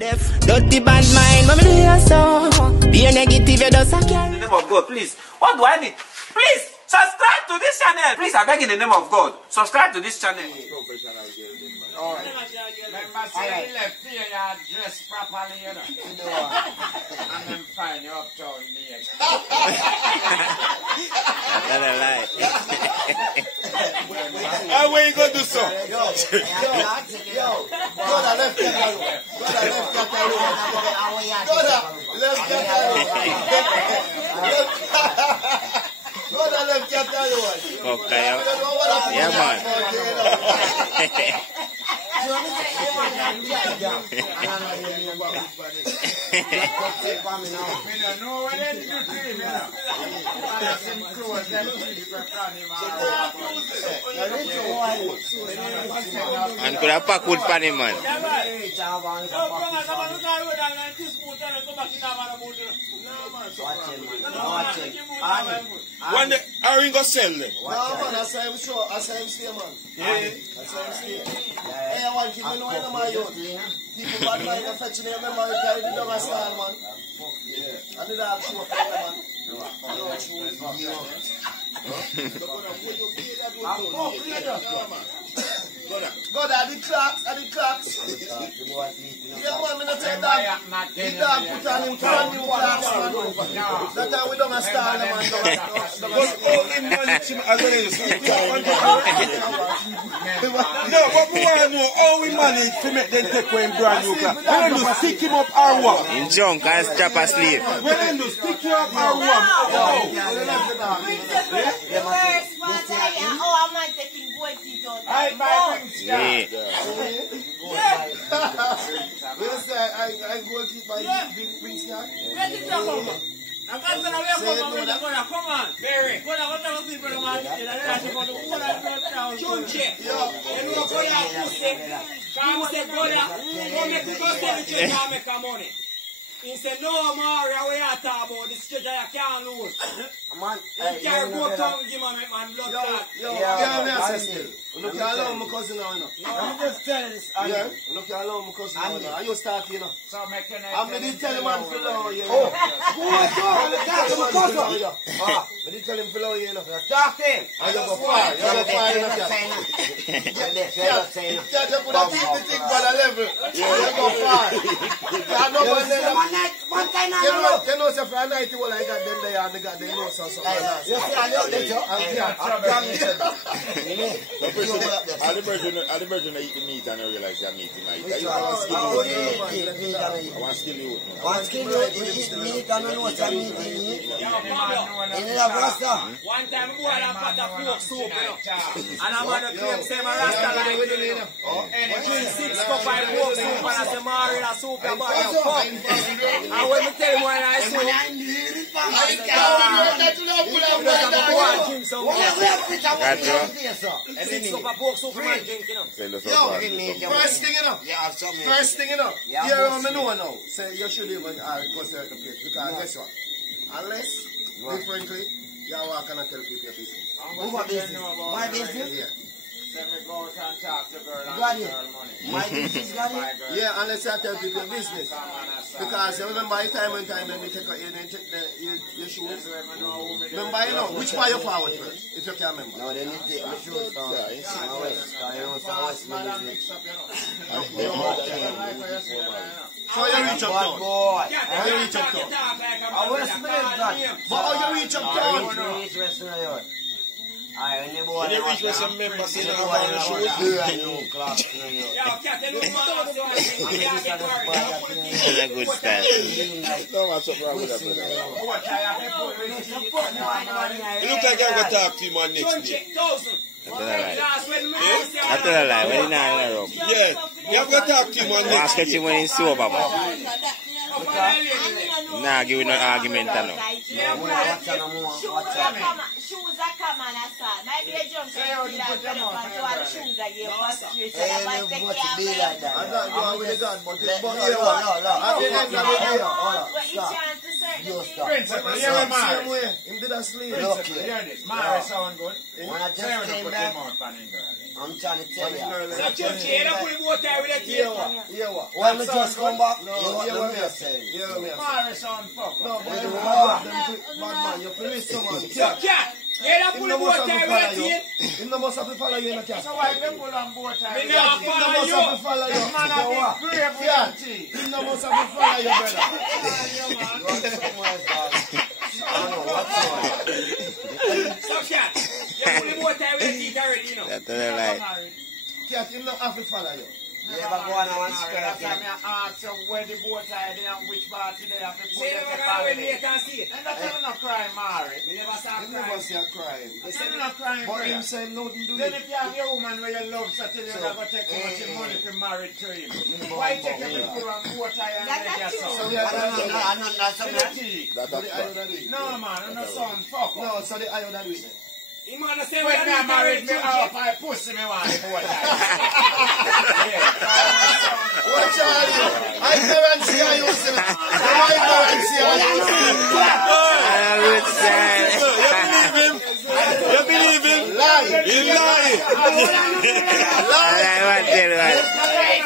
Dirty bad mind, when me do your so. Be a negative, you just a carry. In the name of God, please. What do I need? Please, subscribe to this channel. Please, I beg in the name of God. Subscribe to this channel. Alright. Remember, say you left here, you dress properly, you know. And then find you uptown near. That's a lie. How are you going to do so? Yo, brother, left get that road. Brother, left get that road. Brother, left get that road. Brother, left get that road. Okay, yeah, man. And could have packed wood pan him, man. When the Aaron go sell them? No, man, I saw him show. I saw him stay, man. Yeah. I saw him stay. Hey, I want to know in my youth. People bad mind affection, you remember you carry the dog style, man. Yeah. I did have show for you, man. God, are the clocks? Are the clocks? Yeah, man, me not take that. The dog put on him brand new clocks, man. That time we don't style, man. But all in manage him as well as no, but we want to know how we manage to make them take away brand new clocks. We don't do stick him up or what? In junk and strap asleep. We don't do stick him up or what? Oh, I'm not taking boy teeth out. Yeah. I go keep my big snack. Come on, Barry. What are people want to do? He said, no more, we are talking about this church I can't lose. Man, you can't go tongue, give me my blood clot. Look, you allow my cousin now, you know. I'm just telling this. Yeah, look, you allow my cousin now, you know. You start, you know. So making I'm going to tell him I'm for law, you know. Oh, I did tell him for law, you know. talk to him. I go far, you go far, you know. Yeah, they put a thing by the level. You go far. You know, so for a night, you I got them there, and they got them know something like that. You see, I know that, All the virgin eat the meat and I realize they are meat tonight. I want skill you. One skill you eat meat and I know what you meat. One time, boy, I pot of pork soup, you know. And I'm on the claim, say my rasta like you know. Drink 6 cups of pork soup and I say, Maria soup, I'm on your cup. And when you tell him when I soup, First thing you know. First thing you know. You know now. Say you should even go to the place because guess what? Unless differently, you walk and tell people your business. What business? My business? Yeah. Send me go out and talk to girl and girl money. My business, yeah, unless I tell people business. Because you remember the time when we take your shoes. Remember, you know, which part you forward first, if you can remember. No, they need to take the shoes down. So you reach up down. You reach up down. I want to smell that. But how you reach up down? When you reach with some members in the shoes, That's a good style. no what's up wrong with that, brother? You look like you're going to talk to him on next day. That's a lie. When you're not in a room. Yeah, you have to talk to him on next Ask him when he's sober, man. Nah, give you no argument, no. Shoes are common as well. Maybe a jump shoes are here. Houston. Principal, hear me, Mari. Same way. Him did a sleep. Principal, hear this. Mari sound good. When I just Say when you came put back, him out, Panning girl. I'm trying to tell you. So Chuchi, you don't put the boat there with the tape. Hear what? When we just come back, No, you hear know what what me I'm saying. saying. Hear what me saying. Mari sound fuck. No, but you Wow. bad man, you police someone. So Cat, you don't put the boat there with the tape. Him no must have to follow you in a cat. So why you pull on boat time? Me not Him no follow must you. have to follow you. Man, I For what? think brave Yeah. with tea. Him no must have to follow you, brother. So Cat, you put the boat there with the tape already, you know. That's the lie. Cat, him no have to follow you. You ever go on one square That's why thing? I ask you where the boat are there and which part today have to put Say the you never gonna win family. late and see it. And that's why I'm not crying, Mari. You never saw Him never crying. see a crime. That's why I'm not crying, But him brother. say nothing do Then it. if you have your woman where you love, so tell you never take so much money to marry to him. Why take him to put on boat tie and That's make your true. son? I don't know, that's So something. the tea. So the ayo that do it. No, man, I'm not son. Fuck off. No, so the ayo that do it. He wanna say When when me you married me married off, I pussy me want the boat tie. Watch out, you. I currency are using it. I currency are using You believe him? Lie. He lying.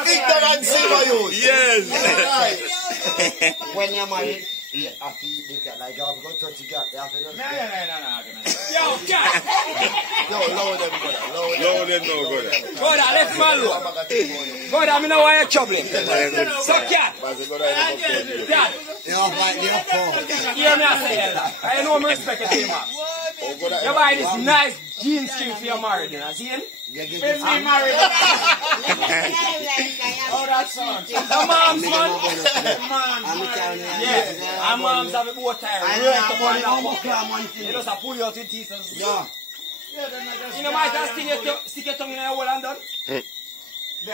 Ignorance are used. Yes. Lie. When you're married, you have to eat the cat. Like, you have to go touch the cat. You have to go. No. Yo, Cat. No, lower them, brother. Lower them. No, then no, brother. Brother, let him alone. Brother, I know why you're troubling. So Cat, Cat, You have like the phone. hear me I say that. I know me respect your team, man. You buy this nice jeans string for your marriage, you know, see him? You get If the me married, oh, that son. Your mom's man. I'm telling you. Yeah, our moms have a boat tie I right know up on how the much boat. I'm on You thing. just pull you out with teeth and Yeah. you know, might just stick your tongue in your hole and done. Then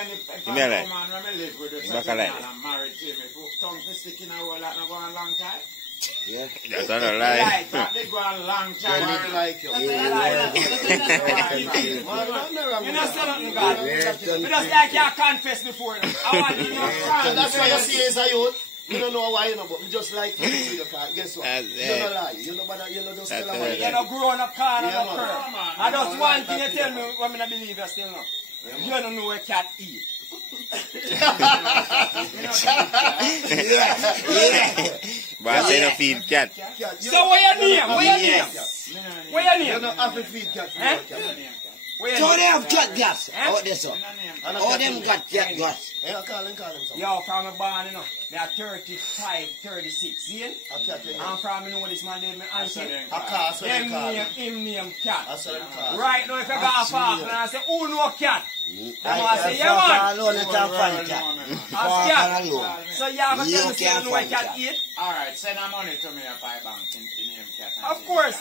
if You mean I like? come and when I live with You her, back alive. I'm married to me, put tongue to stick in a hole that not go a long time. Yeah. That's not a lie. Like that, they go a long time. Married like you. You know, say nothing, God. You just like you confess before. I want you to know. And that's why you see as a youth. You don't know why you know, but you just like to see the car. Guess what? That's You it. don't lie. You know, but you know just tell them what You're not growing up car and Yeah, a man. curve. I just one thing you tell me when I don't believe you still know. You don't know where cat eat. But I say no feed cat. So where your name? Where your name? Yes. Where your You name? know, half a feet cat. Eh? Where So your they name? have cat gas out there, so. And All them got cat gas. Yeah, call him something. Yo, from a barn, you know. They are 35, 36. See it? A cat, you know. I'm from, you know this man name, auntie. A car, so Them they call name, him. him name cat. That's what they call him. Right now, if you got a park, and I say, who know cat? Them I say, yeah, Walk man. alone, you can't find cat. Ask Walk cat. alone. So you have a You tell me, say, you can't know where find cat cat. eat? Alright, send a money to me if I bank in name cat. Of course.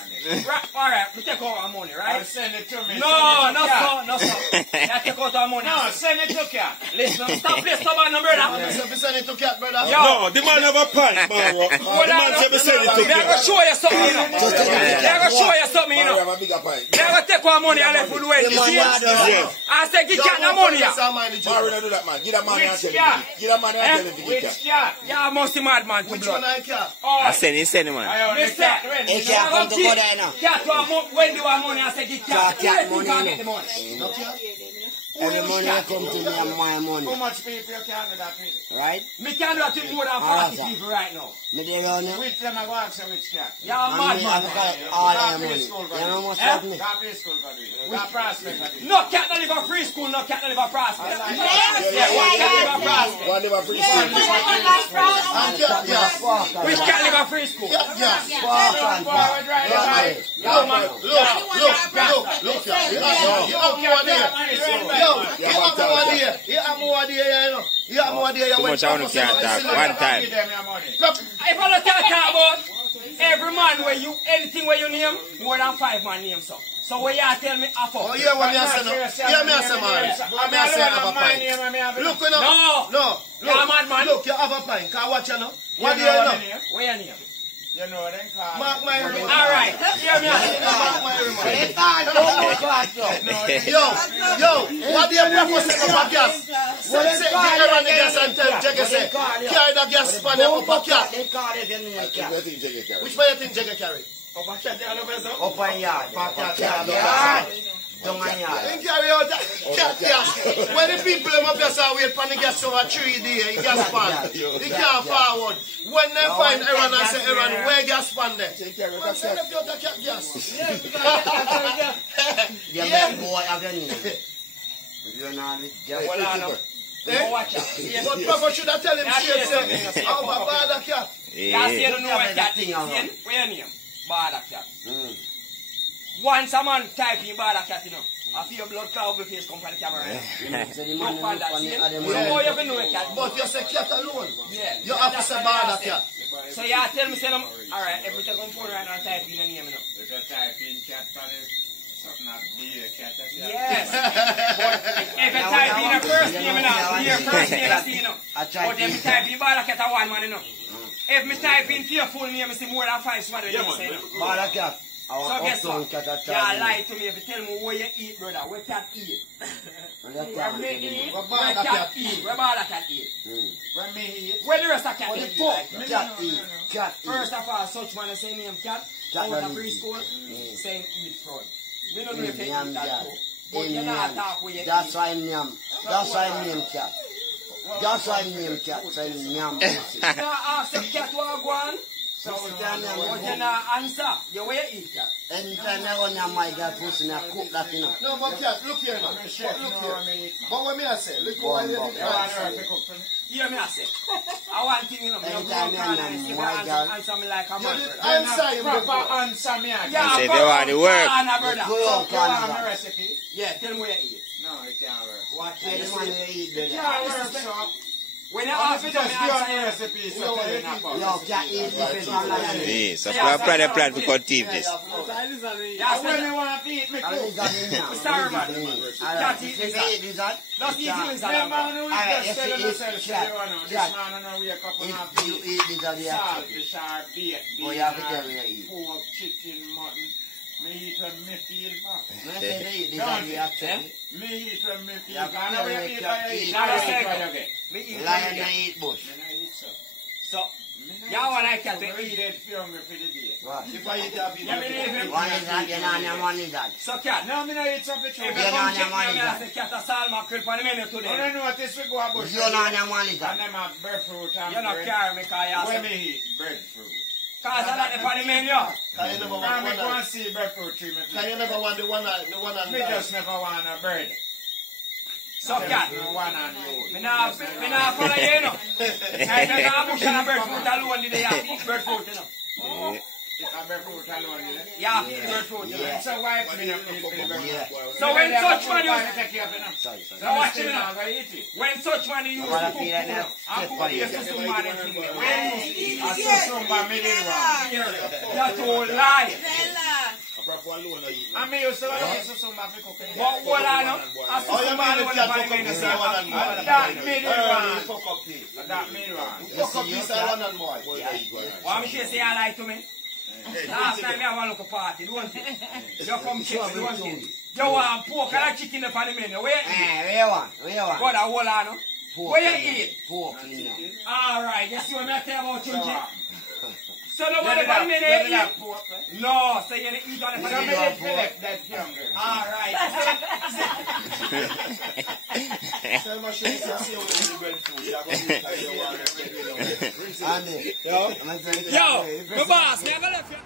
Right, alright, we take out our money, I'll right? send it to me. No, Send it to no, cat. sir, no, sir. You take out our money. No, send it to cat. Listen, stop this, stubborn, no, brother. So if you send it to cat, brother. Yo. No, the man have a pipe, man. Hold The man on, say me send it to they're gonna cat. show you something, you know. They're gonna show you something, you know. have a bigger pipe. They're gonna take our money and left with the way. You see it? Yes. I say, give cat the money, yeah. Mary, don't do that, man. Give that man and Which tell cat? him. Give that man and tell him to get Which cat. cat? Yeah, must be mad man to Which one blood. I cat? I send it, man. I own the Mister, cat. When? Hey, cat, come to go there now. cat when do I money? I say, give cat. Cat money, Cat you get the know. money. No cat? Every money you come to me and my How money. much people you can do that with? Right? Me can do that with more than 40 Alright, people right now. Me there around you. Which them I go ask you which cat? You're a And mad me have man. got all your money. You know how much that me? Got free school for this. Got prospect for this. No cat don't live a free school, no cat don't live a prospect. I like Yeah, one cat live a prospect. One never free And cat, yeah. Which cat live a free school? Yeah. Fuck and Forward right away. Yo, man. Look, you have more there. Yo, you have more there. You have more there, you know. You have more there. Too much I want to can't talk. One time. Give them your money. If I don't talk about every man where you, anything where you name, more than 5 man name so. So where you tell me up Oh, yeah, what me I say now? Yeah, me I say, man. Me I say I have a pint. Look, you know. No. You're a mad man. Look, you have a pint. Can I watch you now? What do You you know know? what it is? Where you name? You know what they call Mark my remark. Alright, hear me out. Mark my remark. It's all over, God, yo. Yo, what do you propose to the gas? Say, get around the gas and tell Jagger say, carry the gas pan there up a cat. Which way you think Jagger carry? Up a cat there, up a yard. Up a cat. Don't mind yard. He carry out that cat gas. When the people up here say wait for the gas over 3 days, he gas pan. He can't forward. When they find Aaron and say, Aaron, where gas pan there? Well, send up your cat gas. Yeah, boy, I've done it. You're not watch out. But Papa should have tell him straight, how about bad cat? Yeah, see, you don't know what cat thing. What's your name? Bad cat. Once a man type in bad cat, you know, I feel your blood cloud with face come from the camera. Look for that, see? You know you can know a cat. But you say cat alone. Yeah. You have to say bad cat. So you tell me, say, alright, everything come phone right now and type in your name, you know. If you type in cat, something not be a cat. Yes. But if you type in your first name, you know, your first name, I see, you know. But if you type in bad cat, I want man, you know. If me type in for your full name, I see more than 5 squad, you know. Bad cat. So guess what? You lie to me if you tell me where you eat, brother. Where cat eat? Where me eat? Where cat eat? Where bad cat eat? Where me eat? Where the rest of cat eat? Cat eat. Cat eat. First of all, such man say name cat. Out of preschool, saying eat fraud. We don't know if they eat that too. But you not talk where you eat. That's why I name. That's why I name cat. That's why I name cat. So I name. Now ask the cat what go on. So what you not answer? You where you eat cat? Anytime I run your my cat pussy, I cook that in. No, but cat, look here, man. Look here. But what me I say? Look what you do. Hear me I say. I want thing, you know. Anytime I answer me like a man. Answer you. Proper answer me. Yeah, say they want to work. You want my recipe? Yeah, tell me where you eat. No, it can't work. What Tell them when you eat It can't work, so. when you ask me to Just give answer me recipe, so tell you not Yo, cat eat different from lion. Yeah, so plan to cut teeth this. yeah, When you want to eat, me I cook. Sorry, man. Cat eat lizard. Just eat lizard. Them man who Alright, just if tell you themselves, eat cat, you know, this cat. man don't wake up and have If you eat this, salt, fish, or bait, oh, you have to tell me you eat. pork, chicken, mutton. Me eat when me feel back. When I say they eat this, Me eat when me feel Yeah, back. yeah, I never yeah, eat yeah, by eat. yeah. I eat by you get. Me eat lion don't eat bush. Me not eat so. So, y'all want to cat Me to eat eat. it for hungry for the day. What? If I eat that, Yeah, me leave him. One is that, you know, and one is that. So, cat. No, me not eat some If petrol. you Yeah, come no, check no, me, no, I say cat a salmon krill for the menu I today. don't notice we go a bush. You know, and one is And that. them have breadfruit and You not bread. carry me because you When say. me eat breadfruit. Cause I like the for the menu. Can you never When want me go one? and see breadfruit tree, Can you never want the one and me just never want a bread. So, cat. One and load. Me not follow you, you know. I don't have bush and a breadfruit alone today. I eat breadfruit, you know. It's a breadfruit alone, you know. Yeah, eat breadfruit, you know. Yeah. So why me not eat breadfruit? Yeah. So when such man you use, take care of it now. Sorry. now watch Still it not now. gonna eat it. When such man use What I cook feel like food, now? I put the taste to man and thing there. When you I saw somebody made it wrong. that whole lie. I mean, you still want to somebody pick up in But what I know, I Oh, saw you somebody mean when the the cat man fuck up made this the one and more? That made it wrong. Fuck up this. That made it wrong. Fuck up this one and more. Why me say you lie to me? Last time I have a look party, don't you? You come check, don't you? You want pork and a chicken up on the menu. Where you eat? Where you want? Where you want? What a whole lot, no? Pork. Where you eat? Pork in there. Alright, you see what I tell about you? So Let nobody it but up. me Let it they up. eat. No, so you eat on the So me menu. did Philip that younger. Alright. Tell my shit, I see how you bread food. You are going to eat. Andy. Yo, my boss, me I gonna left you.